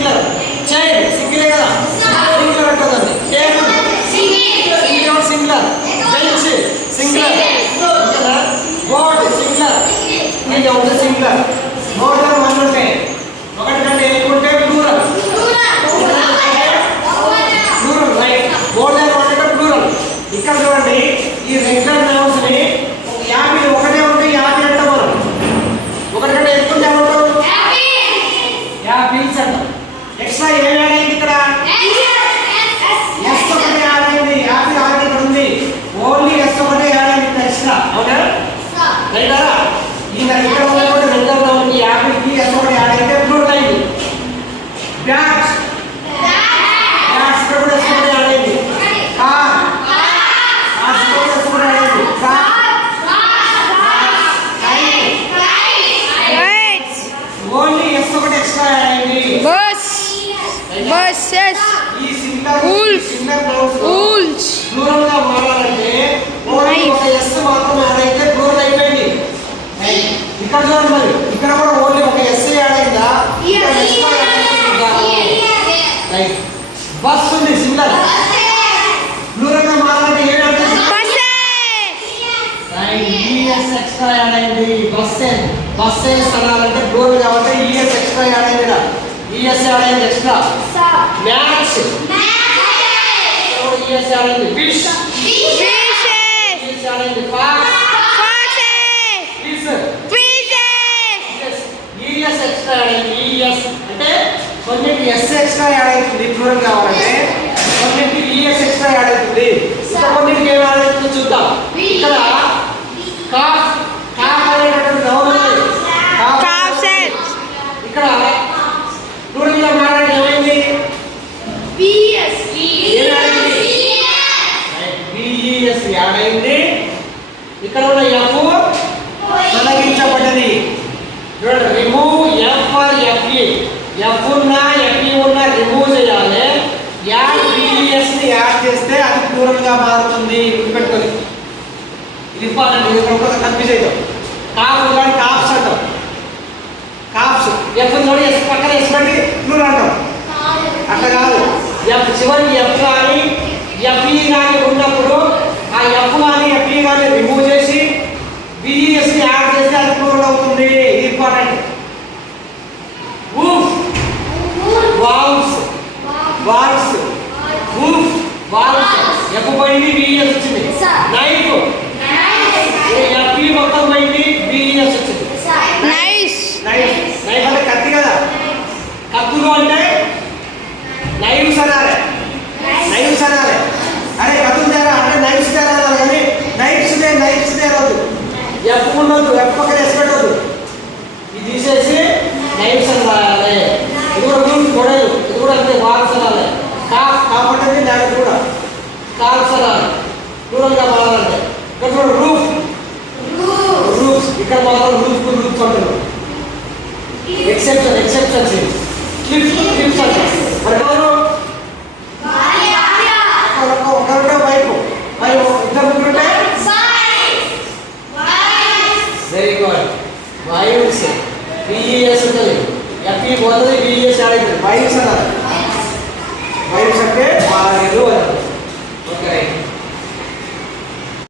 Singular. Chair సింగిలే కదా, singular అంటుందండి. Table singular singular. Bench singular. Board singular. ఇది ఒకటి సింగులర్. మోర్ దెన్ వన్ ఉంటాయి. ఒకటి కంటే ఎక్కువ ఉంటే plural. Plural right. More than one అంటే ప్లూరల్. ఇక్కడ చూడండి ఈ రెగ్యులర్ నౌన్స్ ని యాపిల్ ఒకటే ఉంటే యాపిల్ అంటాం మనం. ఒకటి కంటే ఎక్కువ ఉంటే ఏమంటాం? యాపిల్స్ అంటాం. ఎక్స్ట్రా ఏం యాడ్ అయింది ఇక్కడ? ఎస్ ఒకటే యాడ్ అయింది. యాపిల్ ఆల్రెడీ ఇక్కడ ఉంది. ఓన్లీ ఎస్ ఒకటే యాడ్ అయింది ఇక్కడ ఎక్స్ట్రా. అవునా రైటా? ఇక్కడ ఉన్నటువంటి రెగ్యులర్ నౌన్ కి యాపిల్ కి ఎస్ ఒకటే యాడ్ అయితే ప్లూరల్ అయింది. బ్యాట్ బ్యాట్స్ కూడా ఎస్ ఒకటే యాడ్ అయింది. కార్ కార్స్ కూడా ఎస్ ఒకటే యాడ్ అయింది. ఓన్లీ ఎస్ ఒకటి ఎక్స్ట్రా యాడ్ అయింది. బస్ బస్సెస్ ఈ singular Wolf. Singular nouns Wolves. Plural గా మారాలంటే ఓన్లీ ఒక ఎస్ మాత్రం యాడ్ అయితే ప్లూరల్ అయిపోయింది. ఇక్కడ చూడండి మరి ఇక్కడ కూడా ఓన్లీ ఒక ఎస్ యాడ్ అయిందా? ఇక్కడ ఎక్స్ట్రా యాడ్ అయిందా? రైట్. బస్ ఉంది సింగులర్. ప్లూరల్ గా మారాలంటే ఏం యాడ్ చేయాలి? ఈఎస్ ఎక్స్ట్రా యాడ్ అయింది. బస్సెస్ బస్సెస్ అనాలంటే ప్లూరల్ కాబట్టి ఈఎస్ ఎక్స్ట్రా యాడ్ అయింది. ఈఎస్ యాడ్ అయింది ఎక్స్ట్రా. మ్యాచ్ ఈఎస్ యాడ్ అయింది. ఫిష్ ఈఎస్ యాడ్ అయింది. Fox fish ES extra add అయింది. ఈఎస్ అంటే కొన్నిటికి ఎస్ ఎక్స్ట్రా యాడ్ అవుతుంది ప్లూరల్ కావాలంటే, కొన్నిటికి ఈఎస్ ఎక్స్ట్రా యాడ్ అవుతుంది. ఇంకా కొన్నిటికి ఏం యాడ్ అవుతుందో చూద్దాం. ఇక్కడ కాఫ్ కాఫ్ అనేటటువంటి నౌన్ ఉంది. ఇక్కడ ప్లూరల్ గా మారాలంటే ఏమైంది? బిఈఎస్ యాడ్ అయింది. ఇక్కడ ఉన్న ఎఫ్ తొలగించబడ్డది. చూడండి remove F for FE. F ఉన్నా ఎఫ్ఈ ఉన్నా రిమూవ్ చేయాలి. యాడ్ బిఈఎస్ ని యాడ్ చేస్తే అది ప్లూరల్ గా మారుతుంది. గుర్తుపెట్టుకోండి, ఇది ఇంపార్టెంట్. ఇది కొంత కన్ఫ్యూజ్ అవుతాం. కాఫ్ కానీ కాఫ్స్ అంటాం. కాఫ్స్ ఎఫ్ తోడి ఎస్ పక్కన ఎస్ పెట్టి ప్లూరల్ అంటాం. అట్లా కాదు. ఎఫ్ చివరికి ఎఫ్ కానీ ఎఫ్ఈ కానీ ఉన్నప్పుడు ఆ ఎఫ్ కానీ ఎఫ్ఈ కానీ రిమూవ్ చేసి బిఈఎస్ ని యాడ్ చేస్తే అది ప్లూరల్ అవుతుంది. Important. Woof valves valves woof valves F పోయింది బిఈఎస్ వచ్చింది. నైఫ్ ఎఫ్ఈ మొత్తం పోయింది బిఈఎస్ వచ్చింది. నైఫ్ నైఫ్ అంటే కత్తి కదా. కత్తులు అంటే నైవ్స్ అనాలి. నైవ్స్ అనాలి. అరే కత్తులు తేరా అంటే నైవ్స్ తేరా అనాలి. కానీ నైఫ్స్ తేరవద్దు. ఎఫ్ ఉండొద్దు. ఎఫ్ పక్కన ఎస్ పెట్టవద్దు. ఇది తీసేసి నైవ్స్ అని రాయాలి. ఇది కూడా రూల్స్ కొడదు. ఇది కూడా అంతే. వాల్స్ అనాలి. కాబట్టి దానికి కూడా కాల్స్ అనాలి. ప్లూరల్గా మారాలంటే ఇక్కడ చూడండి రూఫ్ రూఫ్స్. ఇక్కడ మాత్రం రూఫ్ అంటారు. ఎక్సెప్షన్స్ క్లిప్స్ అంటారు. మరి ఒకరుంటే వైపు ఇద్దరు ముగ్గురుంటే వెరీ గుడ్. వైవ్స్ బిఈఎస్ ఉంటుంది. ఎఫ్ఈ పోతుంది బిఈఎస్ యాడ్ అవుతుంది. వైవ్స్ అన్నారు. వైవ్స్ అంటే